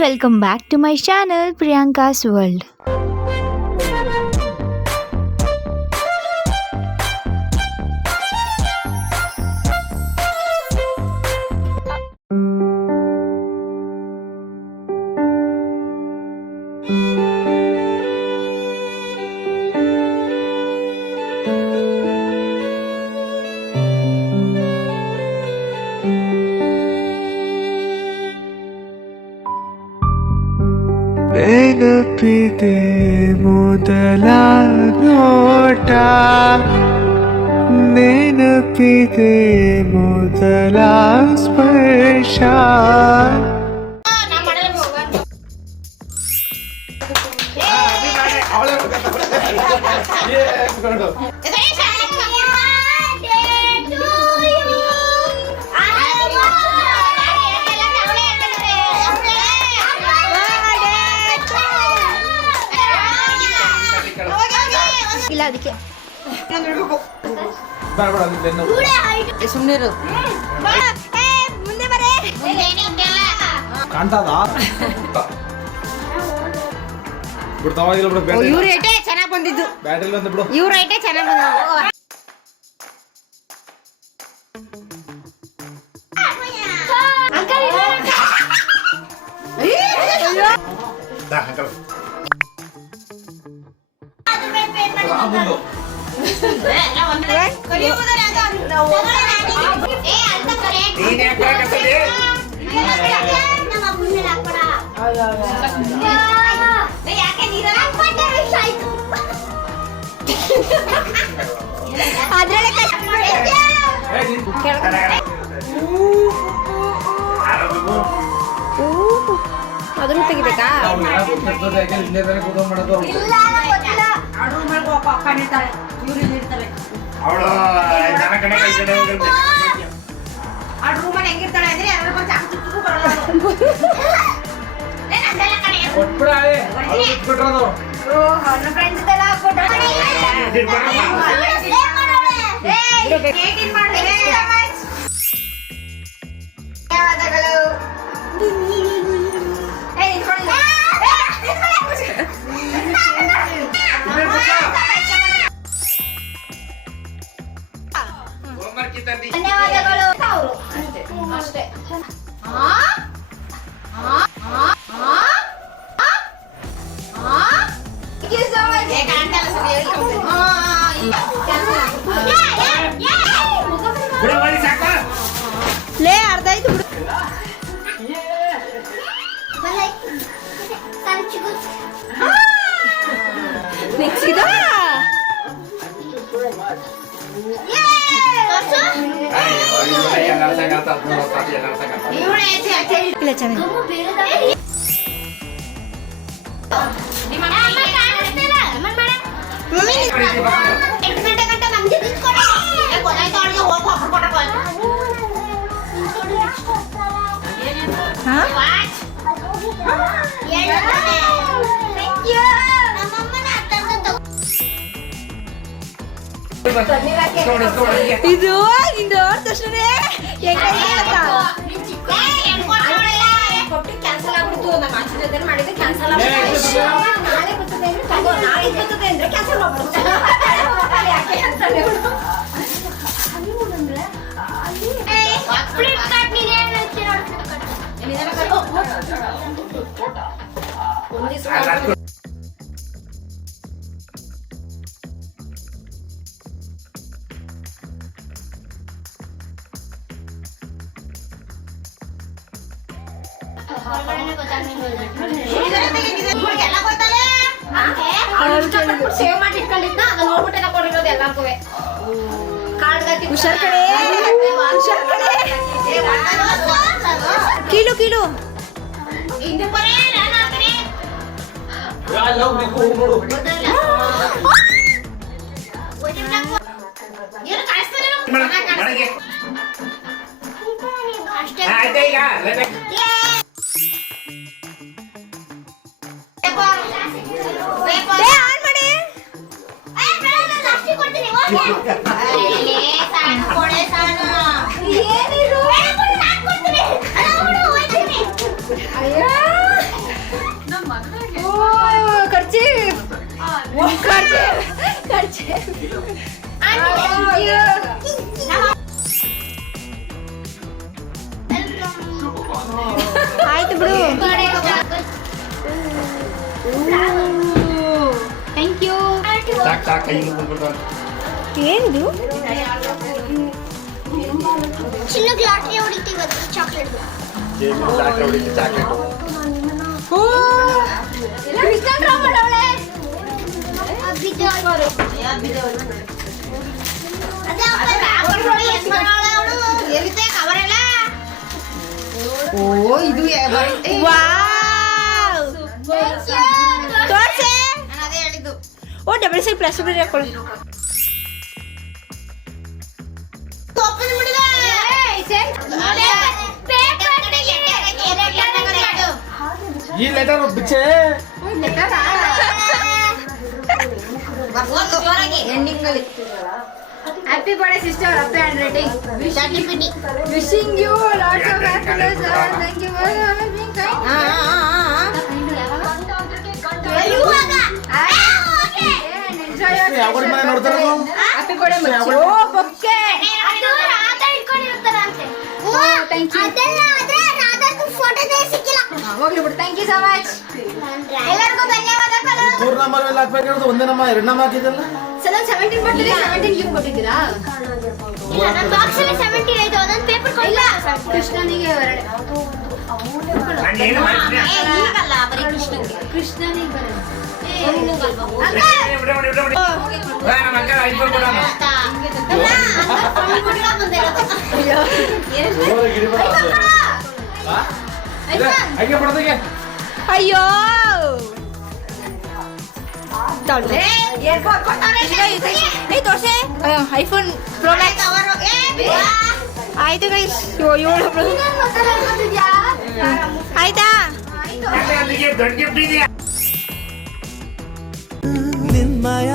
welcome back to my channel Priyanka's World. ನೆನಪಿದೆ ಮೊದಲ ನೋಟ, ನೆನಪಿದೆ ಮೊದಲ ಸ್ಪರ್ಶ. ಇಲ್ಲ ಅದಕ್ಕೆ ಸುಮ್ಮನಿರು ಮುಂದೆ ಬರೇ ಕಾಣ್ತದ ಬಿಡ್ತಾವಾಗಿಲ್ಲ ಬಿಡು. ಇವ್ರ ಐಟೆ ಚೆನ್ನಾಗ್ ಬಂದಿದ್ದು, ಬ್ಯಾಟ್ರಿ ಅಂತ ಬಿಡು. ಇವ್ರ ಐಟೆ ಚೆನ್ನಾಗ್ ಬಂದಿದ್ದು. ಅದನ್ನು ತೆಗಿಬೇಕಾ? ಲೇ ಅರ್ಧ ಆಯ್ತು ಬಿಡು. ನೆಕ್ಸ್ಟ್ ಇದು ಇಲ್ಲ ಚೆನ್ನಾಗಿ ಇದು ನಿಂದು ಅವ್ರ ತಕ್ಷಣ ಕ್ಯಾನ್ಸಲ್ ಆಗ್ಬಿಡ್ತು. ನಮ್ಮ ಆಚರಣೆ ಮಾಡಿದ್ರೆ ಕ್ಯಾನ್ಸಲ್ ಆಗ್ಬಿಡ್ತು. ನಾಳೆ ಬರ್ತದೆ ಅಂದ್ರೆ ನಾಳೆ ಬರ್ತದೆ ಅಂದ್ರೆ ಕ್ಯಾನ್ಸಲ್ ಆಗ್ಬಿಡ್ತು. ಯಾಕೆ ಕ್ಯಾನ್ಸಲ್ ಆಗ್ಬಿಡ್ತು? ಸೇವ್ ಮಾಡಿ ಇಟ್ಕೊಂಡಿದ್ನ ಅದನ್ನ ನೋಡ್ಬಿಟ್ಟೆ ತಗೊಂಡಿರೋದು ಎಲ್ಲಾರ್ಗೂ. ಹುಷಾರ್ ಕಡೆ, ಹುಷಾರ್ ಕಡೆ. ಕೀಳು ಕೀಳು ಆಯ್ತು ಬಿಡು. Thank you. ಏನಿದು? ಚಿನ್ನಕ್ಕೆ ಲಾಟ್ರಿ ಹೊಡಿತೀವಿ ಚಾಕ್ಲೇಟ್. ಓ ಇದು ತೋರ್ಸೆ. ಓ ಡಬಲ್ ಸೈಡ್ ಪ್ಲಾಸ್ಟಿಕ್ ಹಾಕೊಳ್ಳಿ. ಈ ಲೆಟರ್ ಬಿಚ್ಚೆ ಎಂಡಿಂಗ್ ಅಲ್ಲಿ happy birthday sister, happy hand writing, wishing you lots of happiness, thank you for being kind. ಯಾವ ಮನೆ ನೋಡ್ತಾರ ಹ್ಯಾಪಿ ಬರ್ಡೇ ಮಚ್ಚು. ಓ ಬೊಕ್ಕೆ. Thank you. ಹೋಗ್ಲಿ ಬಿಡು, ಥ್ಯಾಂಕ್ ಯು ಸೊ ಮಚ್. ಎಲ್ಲರಿಗೂ ಧನ್ಯವಾದಗಳು. 3 ನಂಬರ್ ಮೇಲೆ ಹಾಕ್ಬೇಕಾಗಿರೋದು ಒಂದೇ ನಮ್ಮ 2 ನಂಬರ್ ಹಾಕಿದ್ದಲ್ಲ. ಸರ್ 17 ಬರ್ತಿದೆ, 17 ಗಿಫ್ಟ್ ಕೊಟ್ಟಿದ್ದೀರಾ? ಇಲ್ಲ, ನನ್ನ ಬಾಕ್ಸ್ ಅಲ್ಲಿ 17 ಐತೆ, ಒಂದೊಂದು ಪೇಪರ್ ಕೊಟ್ಟಿಲ್ಲ. ಕೃಷ್ಣನಿಗೆ ಎರಡು. ಈಗಲ್ಲ, ಬರೀ ಕೃಷ್ಣನಿಗೆ. ಕೃಷ್ಣನಿಗೆ ಬರೋದು. ಹಾಗೆ ಬಡದಿಗೆ ಅಯ್ಯೋ ತೋರ್ಸೆ. ಐಫೋನ್ ಪ್ರೋ ಮ್ಯಾಕ್ಸ್ ಆಯ್ತು ಗೈಸ್. 7 ಆಯ್ತಾ? ನಿನ್ಮಯ